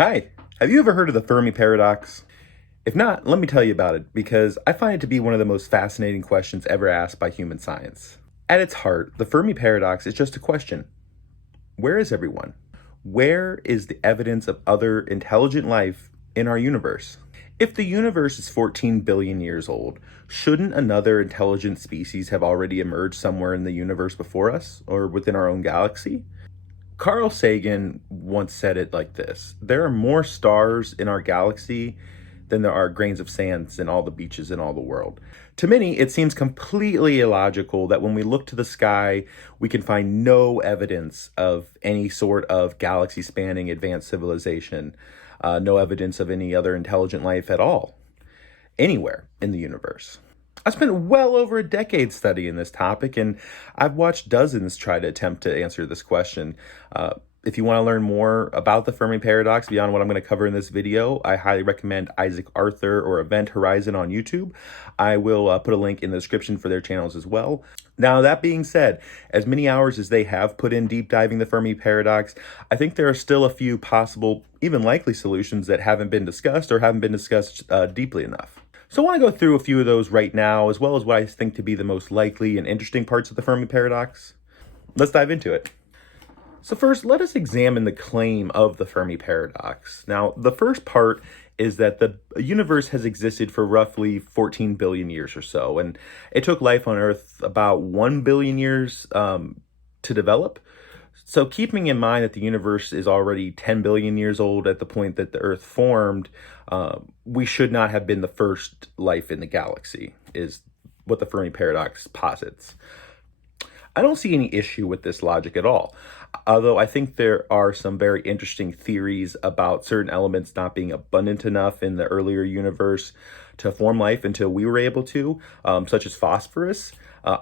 Hi, have you ever heard of the Fermi paradox? If not, let me tell you about it, because I find it to be one of the most fascinating questions ever asked by human science. At its heart, the Fermi paradox is just a question. Where is everyone? Where is the evidence of other intelligent life in our universe? If the universe is 14 billion years old, shouldn't another intelligent species have already emerged somewhere in the universe before us, or within our own galaxy? Carl Sagan once said it like this: there are more stars in our galaxy than there are grains of sand in all the beaches in all the world. To many, it seems completely illogical that when we look to the sky, we can find no evidence of any sort of galaxy spanning advanced civilization, no evidence of any other intelligent life at all, anywhere in the universe. I spent well over a decade studying this topic, and I've watched dozens try to attempt to answer this question. If you want to learn more about the Fermi paradox beyond what I'm going to cover in this video, I highly recommend Isaac Arthur or Event Horizon on YouTube. I will put a link in the description for their channels as well. Now, that being said, as many hours as they have put in deep diving the Fermi paradox, I think there are still a few possible, even likely solutions that haven't been discussed or haven't been discussed deeply enough. So I want to go through a few of those right now, as well as what I think to be the most likely and interesting parts of the Fermi paradox. Let's dive into it. So first, let us examine the claim of the Fermi paradox. Now, the first part is that the universe has existed for roughly 14 billion years or so, and it took life on Earth about 1 billion years to develop. So keeping in mind that the universe is already 10 billion years old at the point that the Earth formed, we should not have been the first life in the galaxy, is what the Fermi paradox posits. I don't see any issue with this logic at all, although I think there are some very interesting theories about certain elements not being abundant enough in the earlier universe to form life until we were able to, such as phosphorus.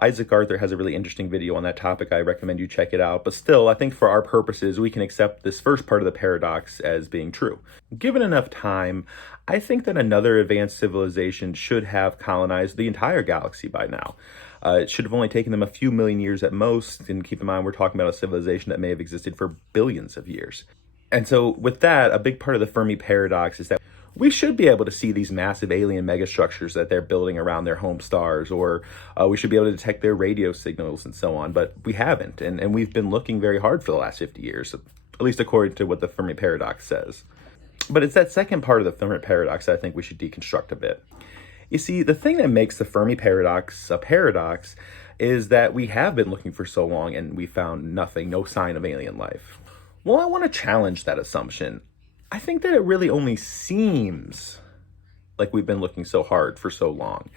Isaac Arthur has a really interesting video on that topic. I recommend you check it out. But still, I think for our purposes, we can accept this first part of the paradox as being true. Given enough time, I think that another advanced civilization should have colonized the entire galaxy by now. It should have only taken them a few million years at most, and keep in mind we're talking about a civilization that may have existed for billions of years. And so with that, a big part of the Fermi paradox is that we should be able to see these massive alien megastructures that they're building around their home stars, or we should be able to detect their radio signals and so on, but we haven't, and we've been looking very hard for the last 50 years, at least according to what the Fermi paradox says. But it's that second part of the Fermi paradox that I think we should deconstruct a bit. You see, the thing that makes the Fermi paradox a paradox is that we have been looking for so long and we found nothing, no sign of alien life. Well, I want to challenge that assumption. I think that it really only seems like we've been looking so hard for so long.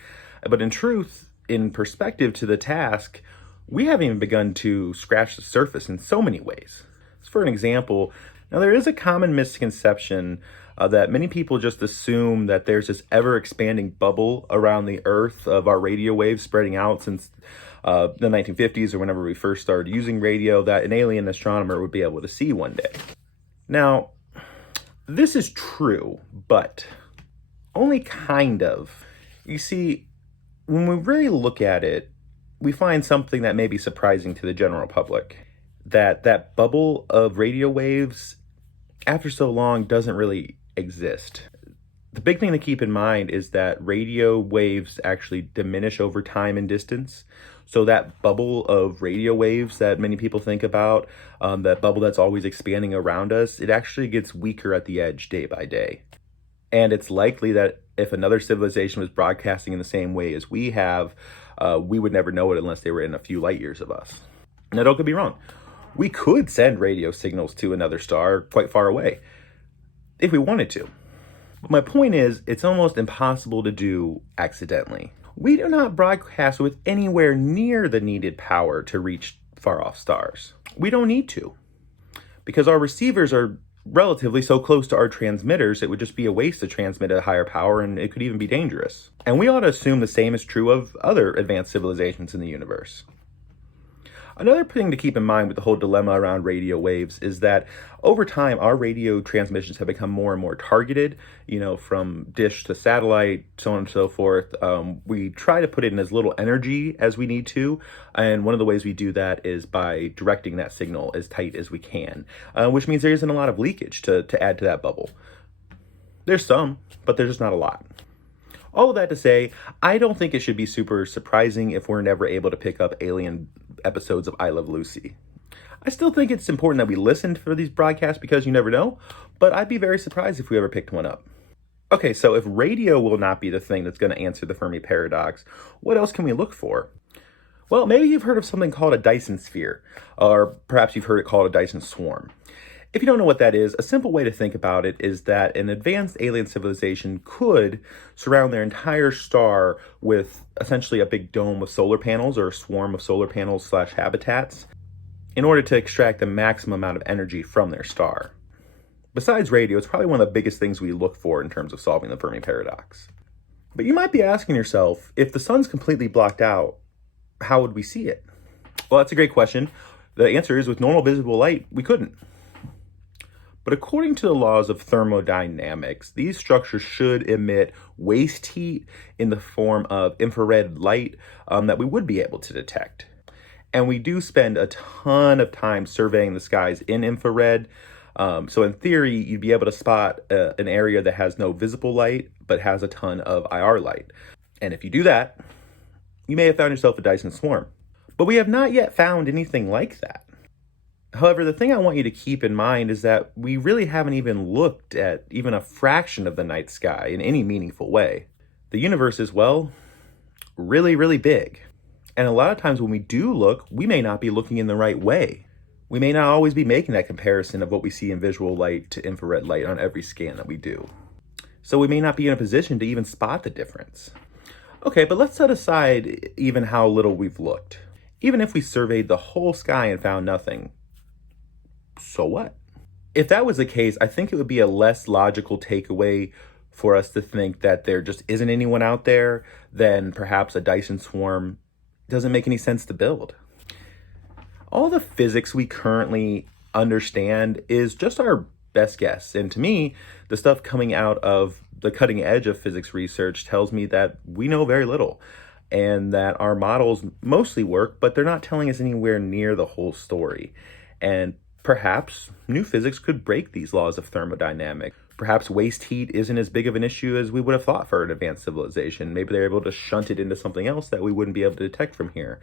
But in truth, in perspective to the task, we haven't even begun to scratch the surface in so many ways. So for an example, now there is a common misconception that many people just assume that there's this ever-expanding bubble around the Earth of our radio waves spreading out since the 1950s or whenever we first started using radio, that an alien astronomer would be able to see one day. Now, this is true, but only kind of. You see, when we really look at it, we find something that may be surprising to the general public. That bubble of radio waves, after so long, doesn't really exist. The big thing to keep in mind is that radio waves actually diminish over time and distance. So that bubble of radio waves that many people think about, that bubble that's always expanding around us, it actually gets weaker at the edge day by day. And it's likely that if another civilization was broadcasting in the same way as we have, we would never know it unless they were in a few light years of us. Now, don't get me wrong. We could send radio signals to another star quite far away if we wanted to. But my point is, it's almost impossible to do accidentally. We do not broadcast with anywhere near the needed power to reach far-off stars. We don't need to, because our receivers are relatively so close to our transmitters, it would just be a waste to transmit at a higher power, and it could even be dangerous. And we ought to assume the same is true of other advanced civilizations in the universe. Another thing to keep in mind with the whole dilemma around radio waves is that over time, our radio transmissions have become more and more targeted, from dish to satellite, so on and so forth. We try to put in as little energy as we need to. And one of the ways we do that is by directing that signal as tight as we can, which means there isn't a lot of leakage to add to that bubble. There's some, but there's just not a lot. All of that to say, I don't think it should be super surprising if we're never able to pick up alien episodes of I Love Lucy. I still think it's important that we listen for these broadcasts because you never know, but I'd be very surprised if we ever picked one up. Okay, so if radio will not be the thing that's going to answer the Fermi paradox, what else can we look for? Well, maybe you've heard of something called a Dyson sphere, or perhaps you've heard it called a Dyson swarm. If you don't know what that is, a simple way to think about it is that an advanced alien civilization could surround their entire star with essentially a big dome of solar panels or a swarm of solar panels / habitats in order to extract the maximum amount of energy from their star. Besides radio, it's probably one of the biggest things we look for in terms of solving the Fermi paradox. But you might be asking yourself, if the sun's completely blocked out, how would we see it? Well, that's a great question. The answer is with normal visible light, we couldn't. But according to the laws of thermodynamics, these structures should emit waste heat in the form of infrared light that we would be able to detect. And we do spend a ton of time surveying the skies in infrared. So in theory, you'd be able to spot an area that has no visible light, but has a ton of IR light. And if you do that, you may have found yourself a Dyson swarm. But we have not yet found anything like that. However, the thing I want you to keep in mind is that we really haven't even looked at even a fraction of the night sky in any meaningful way. The universe is, well, really, really big. And a lot of times when we do look, we may not be looking in the right way. We may not always be making that comparison of what we see in visual light to infrared light on every scan that we do. So we may not be in a position to even spot the difference. Okay, but let's set aside even how little we've looked. Even if we surveyed the whole sky and found nothing, so what? If that was the case, I think it would be a less logical takeaway for us to think that there just isn't anyone out there than perhaps a Dyson swarm doesn't make any sense to build. All the physics we currently understand is just our best guess. And to me, the stuff coming out of the cutting edge of physics research tells me that we know very little and that our models mostly work, but they're not telling us anywhere near the whole story. And perhaps new physics could break these laws of thermodynamics. Perhaps waste heat isn't as big of an issue as we would have thought for an advanced civilization. Maybe they're able to shunt it into something else that we wouldn't be able to detect from here.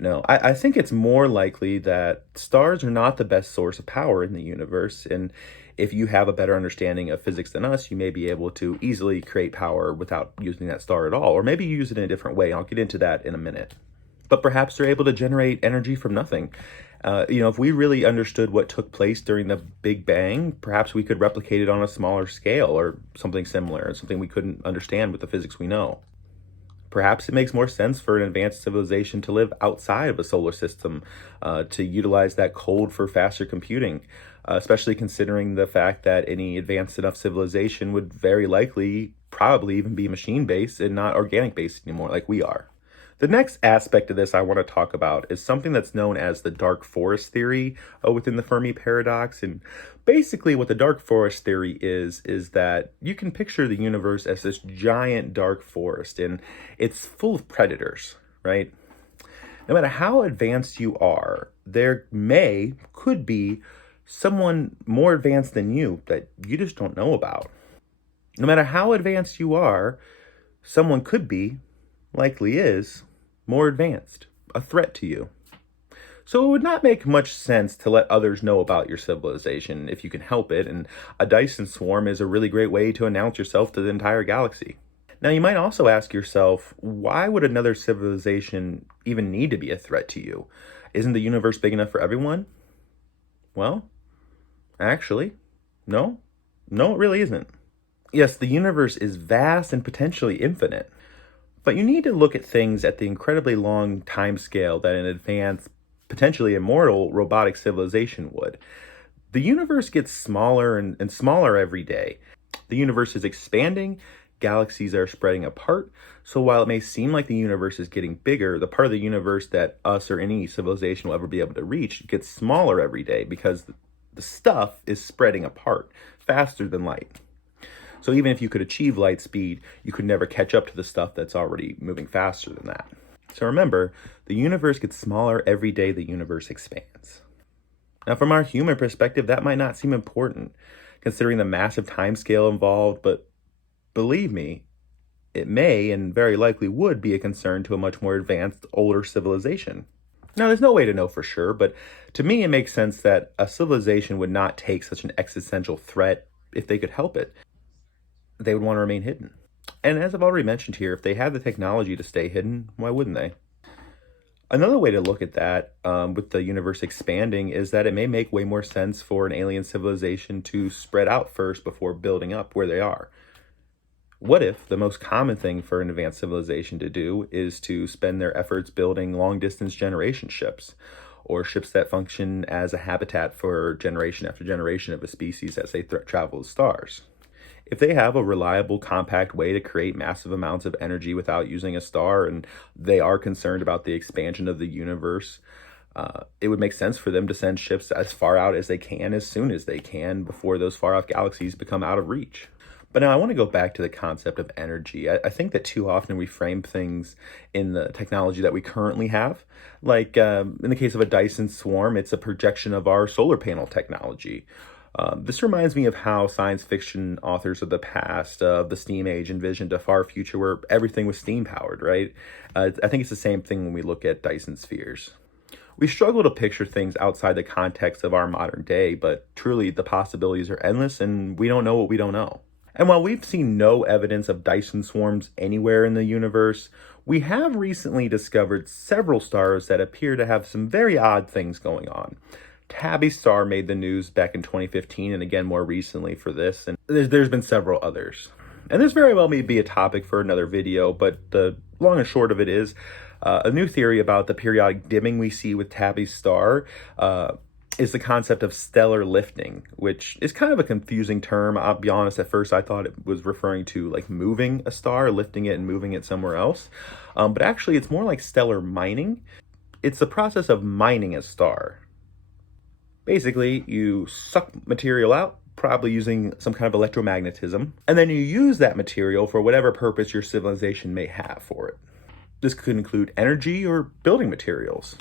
No, I think it's more likely that stars are not the best source of power in the universe. And if you have a better understanding of physics than us, you may be able to easily create power without using that star at all. Or maybe you use it in a different way. I'll get into that in a minute. But perhaps they're able to generate energy from nothing. If we really understood what took place during the Big Bang, perhaps we could replicate it on a smaller scale or something similar, something we couldn't understand with the physics we know. Perhaps it makes more sense for an advanced civilization to live outside of a solar system, to utilize that cold for faster computing, especially considering the fact that any advanced enough civilization would very likely probably even be machine-based and not organic-based anymore like we are. The next aspect of this I want to talk about is something that's known as the dark forest theory within the Fermi paradox. And basically what the dark forest theory is that you can picture the universe as this giant dark forest and it's full of predators, right? No matter how advanced you are, there could be someone more advanced than you that you just don't know about. No matter how advanced you are, someone could be, likely is, more advanced, a threat to you. So it would not make much sense to let others know about your civilization if you can help it, and a Dyson swarm is a really great way to announce yourself to the entire galaxy. Now you might also ask yourself, why would another civilization even need to be a threat to you? Isn't the universe big enough for everyone? Well, actually, no, it really isn't. Yes, the universe is vast and potentially infinite. But you need to look at things at the incredibly long time scale that an advanced, potentially immortal robotic civilization would. The universe gets smaller and smaller every day. The universe is expanding, galaxies are spreading apart. So while it may seem like the universe is getting bigger, the part of the universe that us or any civilization will ever be able to reach gets smaller every day because the stuff is spreading apart faster than light. So even if you could achieve light speed, you could never catch up to the stuff that's already moving faster than that. So remember, the universe gets smaller every day the universe expands. Now, from our human perspective, that might not seem important, considering the massive timescale involved, but believe me, it may and very likely would be a concern to a much more advanced, older civilization. Now, there's no way to know for sure, but to me, it makes sense that a civilization would not take such an existential threat if they could help it. They would want to remain hidden. And as I've already mentioned here, if they had the technology to stay hidden, why wouldn't they? Another way to look at that with the universe expanding is that it may make way more sense for an alien civilization to spread out first before building up where they are. What if the most common thing for an advanced civilization to do is to spend their efforts building long-distance generation ships, or ships that function as a habitat for generation after generation of a species as they travel to stars? If they have a reliable, compact way to create massive amounts of energy without using a star, and they are concerned about the expansion of the universe, it would make sense for them to send ships as far out as they can, as soon as they can, before those far-off galaxies become out of reach. But now I want to go back to the concept of energy. I think that too often we frame things in the technology that we currently have. Like in the case of a Dyson swarm, it's a projection of our solar panel technology. This reminds me of how science fiction authors of the past, of the steam age, envisioned a far future where everything was steam powered, right? I think it's the same thing when we look at Dyson spheres. We struggle to picture things outside the context of our modern day, but truly the possibilities are endless and we don't know what we don't know. And while we've seen no evidence of Dyson swarms anywhere in the universe, we have recently discovered several stars that appear to have some very odd things going on. Tabby's star made the news back in 2015 and again more recently for this, and there's been several others. And this very well may be a topic for another video, but the long and short of it is a new theory about the periodic dimming we see with Tabby's star is the concept of stellar lifting, which is kind of a confusing term. I'll be honest, at first I thought it was referring to like moving a star, lifting it and moving it somewhere else. But actually it's more like stellar mining. It's the process of mining a star. Basically, you suck material out, probably using some kind of electromagnetism, and then you use that material for whatever purpose your civilization may have for it. This could include energy or building materials.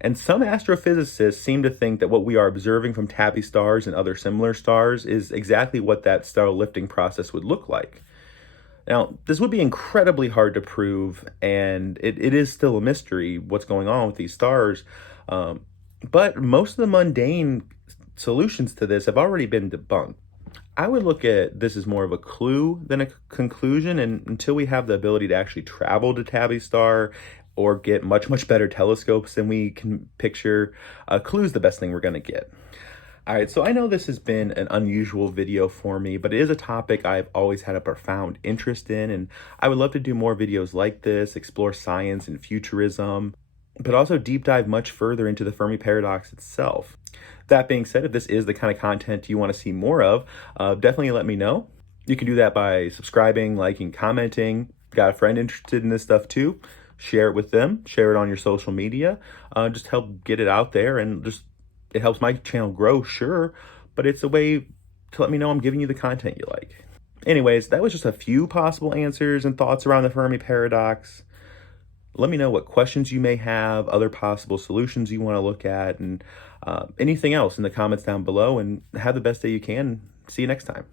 And some astrophysicists seem to think that what we are observing from Tabby stars and other similar stars is exactly what that stellar lifting process would look like. Now, this would be incredibly hard to prove, and it is still a mystery what's going on with these stars. But most of the mundane solutions to this have already been debunked. I would look at this as more of a clue than a conclusion, and until we have the ability to actually travel to Tabby star or get much, much better telescopes than we can picture, clue's the best thing we're going to get. All right, so I know this has been an unusual video for me, but it is a topic I've always had a profound interest in, and I would love to do more videos like this, explore science and futurism, but also deep dive much further into the Fermi paradox itself. That being said, if this is the kind of content you want to see more of, definitely let me know. You can do that by subscribing, liking, commenting. Got a friend interested in this stuff too? Share it with them, share it on your social media, just help get it out there, and just it helps my channel grow, sure, but it's a way to let me know I'm giving you the content you like. Anyways, that was just a few possible answers and thoughts around the Fermi paradox. Let me know what questions you may have, other possible solutions you want to look at, and anything else in the comments down below, and have the best day you can. See you next time.